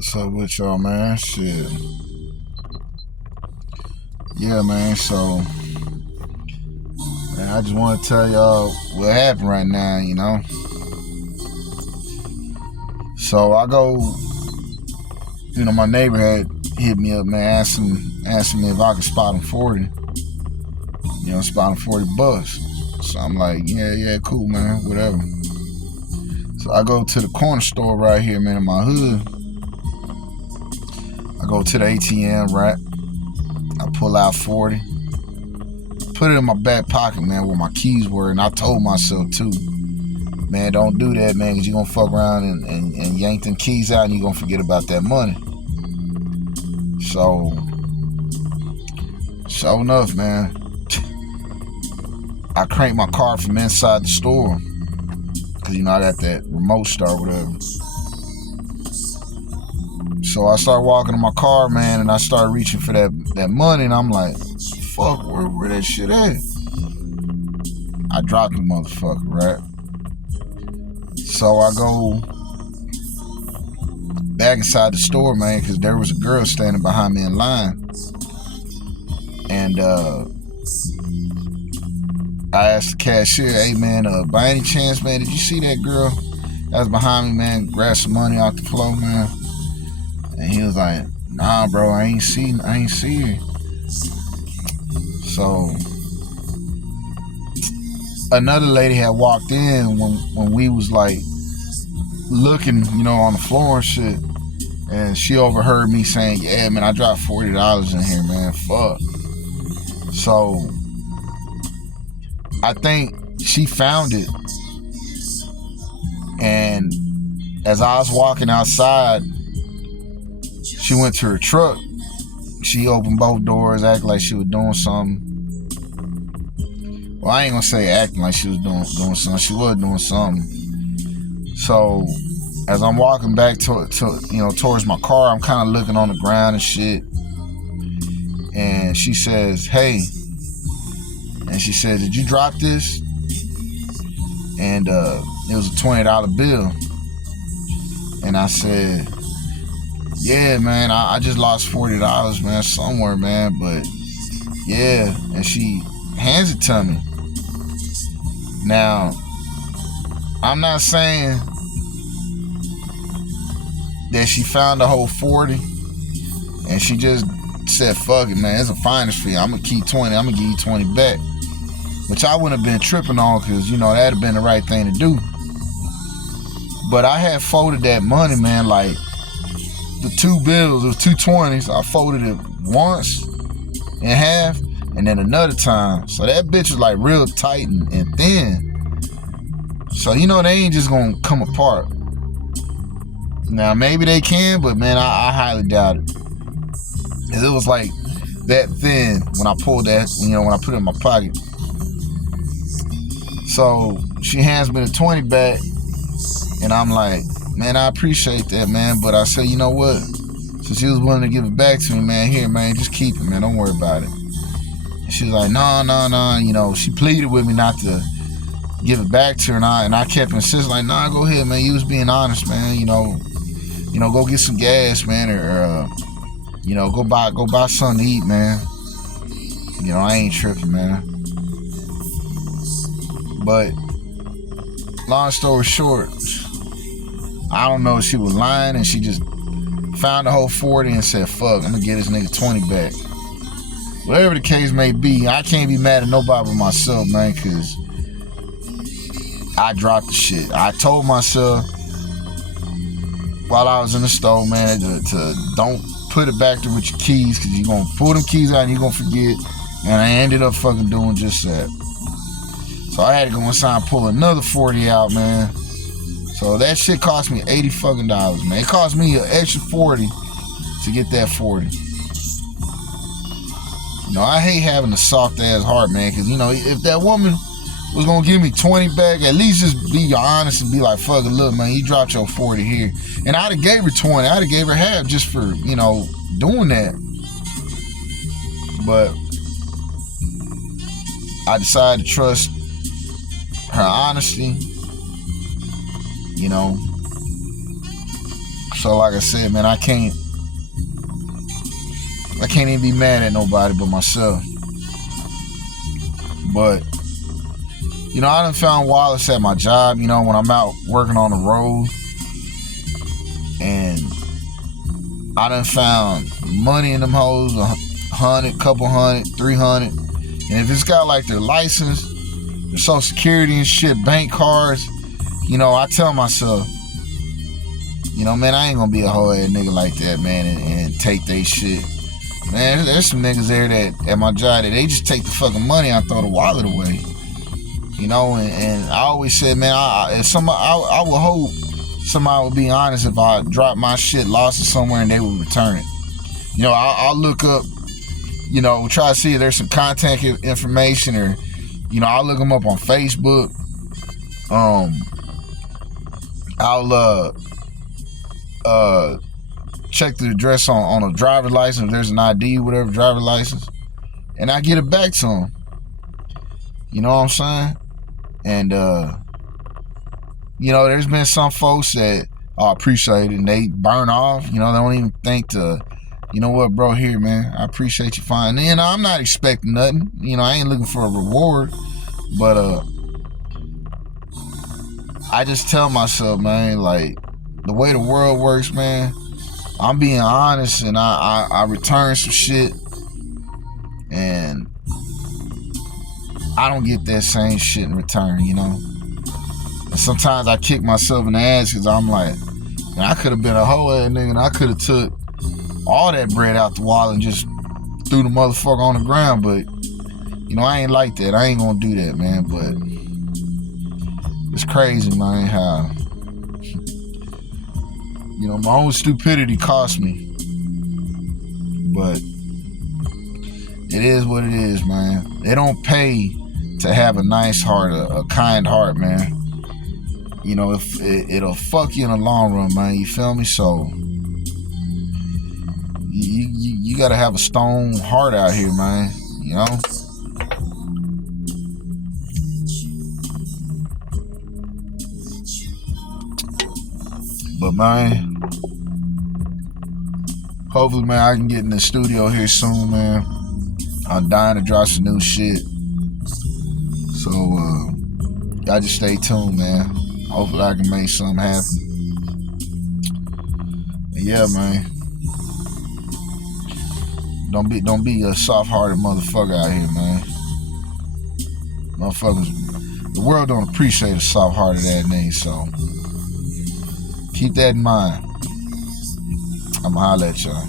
What's up with y'all, man? Shit. Yeah, man, so man, I just want to tell y'all what happened right now, you know? So I go, my neighbor had hit me up, man, asking me if I could spot him 40. Spot him 40 bucks. So I'm like, yeah, cool, man, whatever. So I go to the corner store right here, man, in my hood. I go to the ATM, right? I pull out 40. Put it in my back pocket, man, where my keys were. And I told myself, too, man, don't do that, man, because you're going to fuck around and yank them keys out and you're going to forget about that money. So, sure enough, man, I cranked my car from inside the store. Because, I got that remote start, whatever. So I start walking to my car, man, and I start reaching for that money, and I'm like, fuck, where that shit at? I dropped the motherfucker, right? So I go back inside the store, man, because there was a girl standing behind me in line. And I asked the cashier, hey, man, by any chance, man, did you see that girl that was behind me, man, grab some money off the floor, man? And he was like, nah, bro, I ain't see her. So another lady had walked in when we was like looking, on the floor and shit. And she overheard me saying, yeah, man, I dropped $40 in here, man. Fuck. So I think she found it. And as I was walking outside, she went to her truck. She opened both doors, acting like she was doing something. Well, I ain't gonna say acting like she was doing something. She was doing something. So, as I'm walking back towards my car, I'm kind of looking on the ground and shit. And she says, "Hey," and she said, "Did you drop this?" And it was a $20 bill. And I said, yeah, man, I just lost $40, man, somewhere, man, but yeah. And she hands it to me. Now, I'm not saying that she found the whole 40 and she just said, fuck it, man, it's a finder's fee. I'm going to keep 20. I'm going to give you 20 back. Which I wouldn't have been tripping on because, that'd have been the right thing to do. But I had folded that money, man, like, the two bills, it was two 20s. I folded it once in half and then another time. So that bitch was like real tight and thin. So, they ain't just gonna come apart. Now, maybe they can, but man, I highly doubt it. Cause it was like that thin when I pulled that, when I put it in my pocket. So she hands me the 20 back and I'm like, man, I appreciate that, man. But I said, you know what? Since she was willing to give it back to me, man, here, man, just keep it, man. Don't worry about it. And she was like, no. She pleaded with me not to give it back to her. And I kept insisting, like, nah, go ahead, man. You was being honest, man. Go get some gas, man. Or, go buy something to eat, man. I ain't tripping, man. But long story short, I don't know if she was lying and she just found the whole 40 and said, fuck, I'm gonna get this nigga 20 back. Whatever the case may be, I can't be mad at nobody but myself, man, because I dropped the shit. I told myself while I was in the store, man, to don't put it back there with your keys because you're gonna pull them keys out and you're gonna forget. And I ended up fucking doing just that. So I had to go inside and pull another 40 out, man. So that shit cost me $80 fucking dollars, man. It cost me an extra 40 to get that 40. I hate having a soft ass heart, man, because if that woman was gonna give me 20 back, at least just be honest and be like, fuck it, look, man, you dropped your 40 here. And I'd have gave her 20. I'd have gave her half just for, doing that. But I decided to trust her honesty. So like I said, man, I can't even be mad at nobody but myself. But, you know, I done found Wallace at my job, you know, when I'm out working on the road. And I done found money in them hoes, $100, couple hundred, $300. And if it's got like their license, their social security and shit, bank cards, you know, I tell myself, you know, man, I ain't gonna be a whole ass nigga like that, man, and take they shit. Man, there's some niggas there that at my job that they just take the fucking money and throw the wallet away. You know, and I always said, man, I would hope somebody would be honest if I dropped my shit, lost it somewhere, and they would return it. You know, I'll look up, you know, try to see if there's some contact information, or, you know, I'll look them up on Facebook. I'll check the address on a driver's license, if there's an ID, whatever, driver's license, and I get it back to them. You know what I'm saying? And you know, there's been some folks that I appreciate it and they burn off. You know, they don't even think to, you know what, bro, here, man, I appreciate you finding. You know, I'm not expecting nothing. You know, I ain't looking for a reward, but I just tell myself, man, like, the way the world works, man, I'm being honest, and I return some shit, and I don't get that same shit in return, you know. And sometimes I kick myself in the ass because I'm like, man, I could have been a whole ass nigga, and I could have took all that bread out the wallet and just threw the motherfucker on the ground. But, you know, I ain't like that. I ain't gonna do that, man. But it's crazy, man, how, you know, my own stupidity cost me. But it is what it is, man. They don't pay to have a nice heart, a kind heart, man. You know, if it'll fuck you in the long run, man. You feel me? So you gotta have a stone heart out here, man. You know. But man, hopefully, man, I can get in the studio here soon, man. I'm dying to drop some new shit. So, y'all just stay tuned, man. Hopefully I can make something happen. But yeah, man. Don't be a soft-hearted motherfucker out here, man. Motherfuckers, the world don't appreciate a soft-hearted ass nigga, so keep that in mind. I'ma holler at y'all.